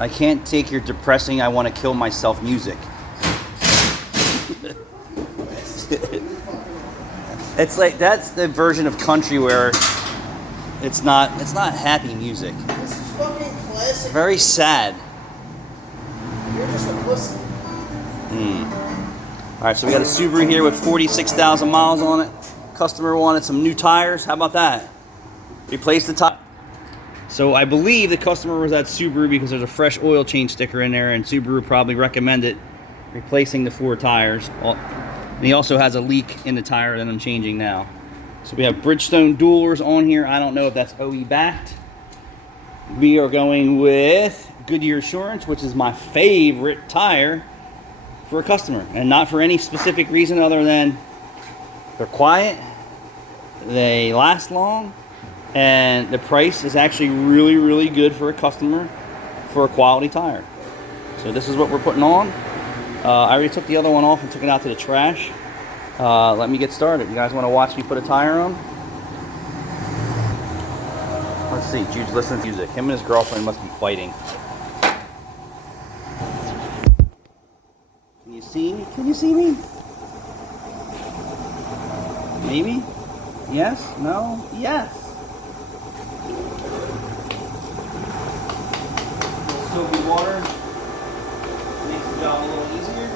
I can't take your depressing, I want to kill myself music. It's like, that's the version of country where it's not happy music. This is fucking classic. Very sad. You're just a pussy. Alright, so we got a Subaru here with 46,000 miles on it. Customer wanted some new tires. How about that? Replace the tire. So I believe the customer was at Subaru because there's a fresh oil change sticker in there, and Subaru probably recommended replacing the 4 tires. And he also has a leak in the tire that I'm changing now. So we have Bridgestone dualers on here. I don't know if that's OE backed. We are going with Goodyear Assurance, which is my favorite tire for a customer, and not for any specific reason other than they're quiet, they last long, and the price is actually really, really good for a customer for a quality tire. So this is what we're putting on. I already took the other one off and took it out to the trash. Let me get started. You guys want to watch me put a tire on? Let's see, Jude's listening to music. Him and his girlfriend must be fighting. Can you see me? Can you see me? Maybe? Yes? No? Yes! Soapy water makes the job a little easier.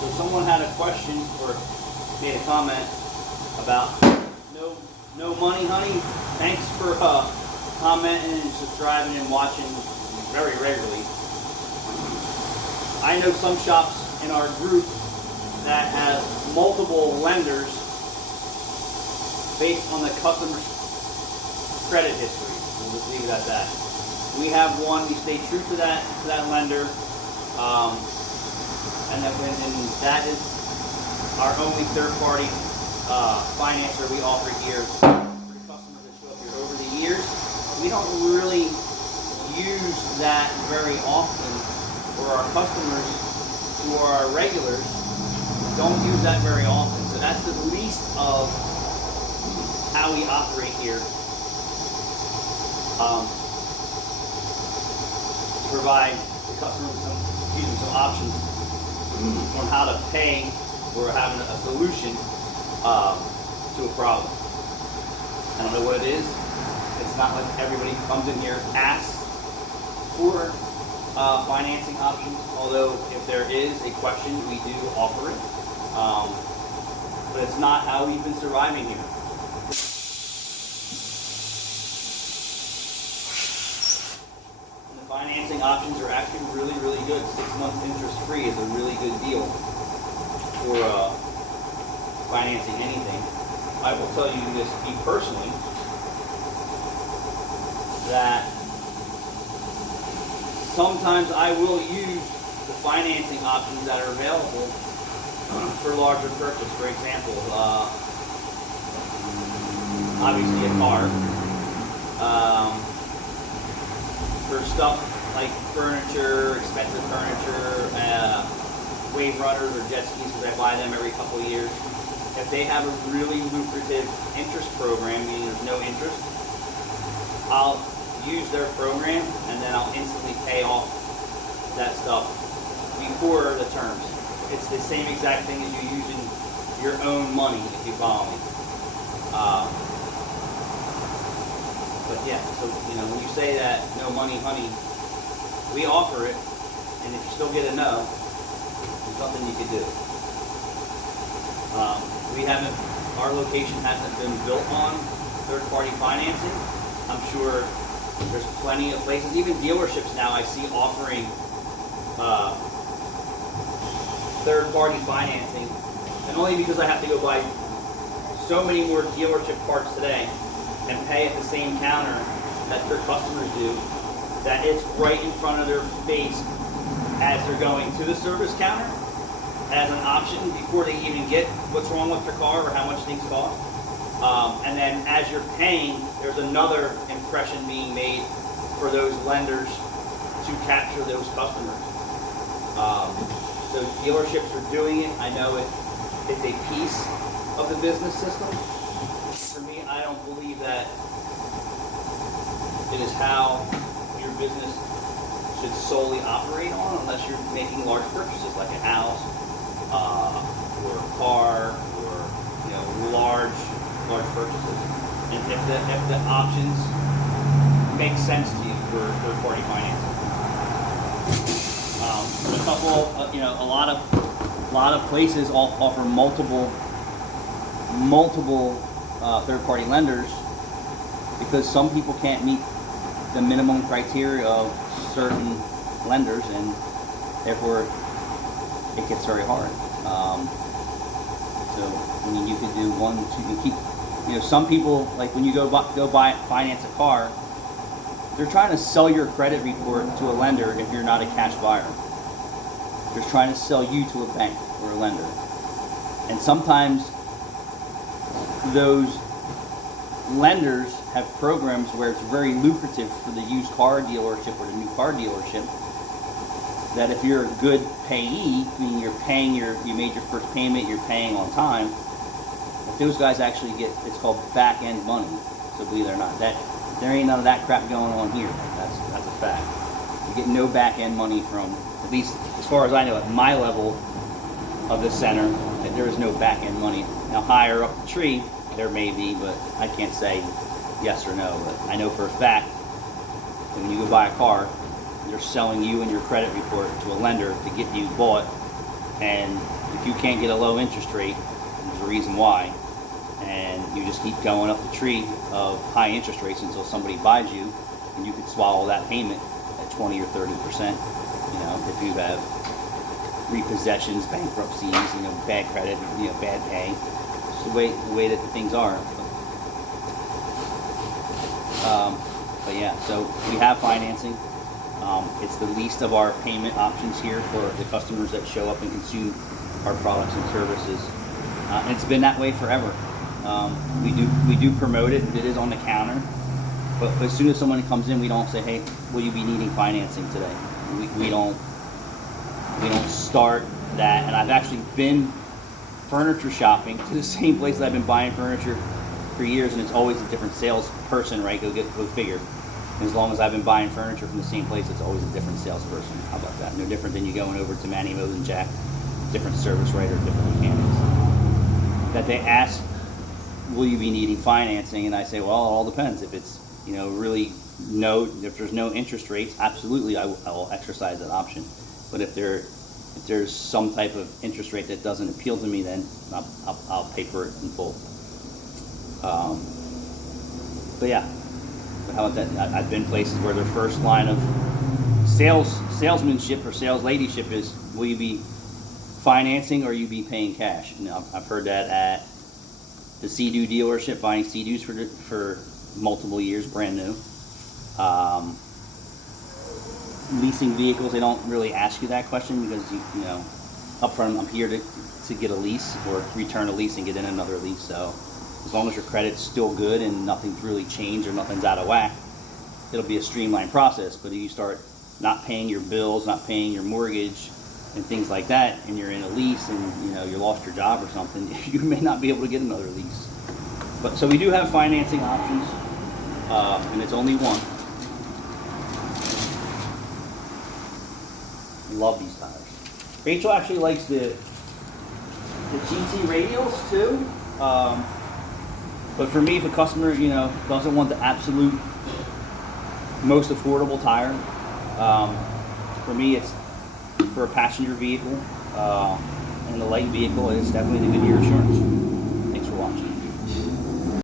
So someone had a question or made a comment about no money, honey. Thanks for commenting and subscribing and watching very regularly. I know some shops in our group that have multiple lenders based on the customer's credit history. We'll just leave it at that. We have one. We stay true to that lender. And that is our only third-party financer we offer here for customers that show up here over the years. We don't really use that very often for our customers who are our regulars. Don't use that very often. So that's the least of how we operate here. To provide the customer with some options on how to pay or having a solution to a problem. I don't know what it is. It's not like everybody who comes in here asks for financing options, although if there is a question, we do offer it. But it's not how we've been surviving here. Financing options are actually really, really good. 6 months interest-free is a really good deal for financing anything. I will tell you this, me personally, that sometimes I will use the financing options that are available for larger purchase. For example, obviously a car. For stuff like furniture, expensive furniture, wave runners or jet skis, because I buy them every couple of years. If they have a really lucrative interest program, meaning there's no interest, I'll use their program and then I'll instantly pay off that stuff before the terms. It's the same exact thing as you using your own money, if you follow me. But yeah, so when you say that no money, honey, we offer it, and if you still get a no, there's nothing you can do. We haven't our location hasn't been built on third-party financing. I'm sure there's plenty of places, even dealerships now I see offering third-party financing, and only because I have to go buy so many more dealership parts today and pay at the same counter that their customers do, that it's right in front of their face as they're going to the service counter as an option before they even get what's wrong with their car or how much things cost. And then as you're paying, there's another impression being made for those lenders to capture those customers. So dealerships are doing it. I know it's a piece of the business system. For me, I don't believe that it is how your business should solely operate on, unless you're making large purchases like a house or a car, or large purchases. And if the options make sense to you for third-party financing. A couple, a lot of places offer multiple third-party lenders, because some people can't meet the minimum criteria of certain lenders, and therefore it gets very hard. So I mean, you could do one, two, you keep, some people, like when you go finance a car, they're trying to sell your credit report to a lender if you're not a cash buyer. They're trying to sell you to a bank or a lender. And sometimes those lenders have programs where it's very lucrative for the used car dealership or the new car dealership, that if you're a good payee, meaning you made your first payment, you're paying on time, if those guys actually get, it's called back end money. So believe it or not, that there ain't none of that crap going on here. That's a fact. You get no back end money from, at least as far as I know, at my level of the center, that there is no back end money. Now higher up the tree, there may be, but I can't say yes or no. But I know for a fact that when you go buy a car, they're selling you and your credit report to a lender to get you bought, and if you can't get a low interest rate, there's a reason why, and you just keep going up the tree of high interest rates until somebody buys you, and you could swallow that payment at 20 or 30%. If you have repossessions, bankruptcies, bad credit, bad pay. It's the way that the things are. But yeah, so we have financing. It's the least of our payment options here for the customers that show up and consume our products and services. And it's been that way forever. We do promote it. It is on the counter. But as soon as someone comes in, we don't say, hey, will you be needing financing today? We don't start that. And I've actually been furniture shopping to the same place that I've been buying furniture for years, and it's always a different salesperson, right? Go figure. As long as I've been buying furniture from the same place, it's always a different salesperson. How about that? No different than you going over to Manny Mo's and Jack, different service writer, different mechanics. That they ask, will you be needing financing? And I say, well, it all depends. If it's, really if there's no interest rates, absolutely, I will exercise that option. But if there's some type of interest rate that doesn't appeal to me, then I'll pay for it in full. But yeah. How about that? I've been places where their first line of salesmanship or sales ladyship is, will you be financing or you be paying cash? And I've heard that at the Sea-Doo dealership, buying Sea-Doos for multiple years, brand new. Leasing vehicles, they don't really ask you that question because up front, I'm here to get a lease or return a lease and get in another lease. So as long as your credit's still good and nothing's really changed or nothing's out of whack, it'll be a streamlined process. But if you start not paying your bills, not paying your mortgage and things like that, and you're in a lease and you lost your job or something, you may not be able to get another lease. But so we do have financing options, and it's only one. I love these tires. Rachel actually likes the GT radials too. But for me, if a customer, doesn't want the absolute most affordable tire, for me, it's for a passenger vehicle and a light vehicle, it's definitely the Goodyear Assurance.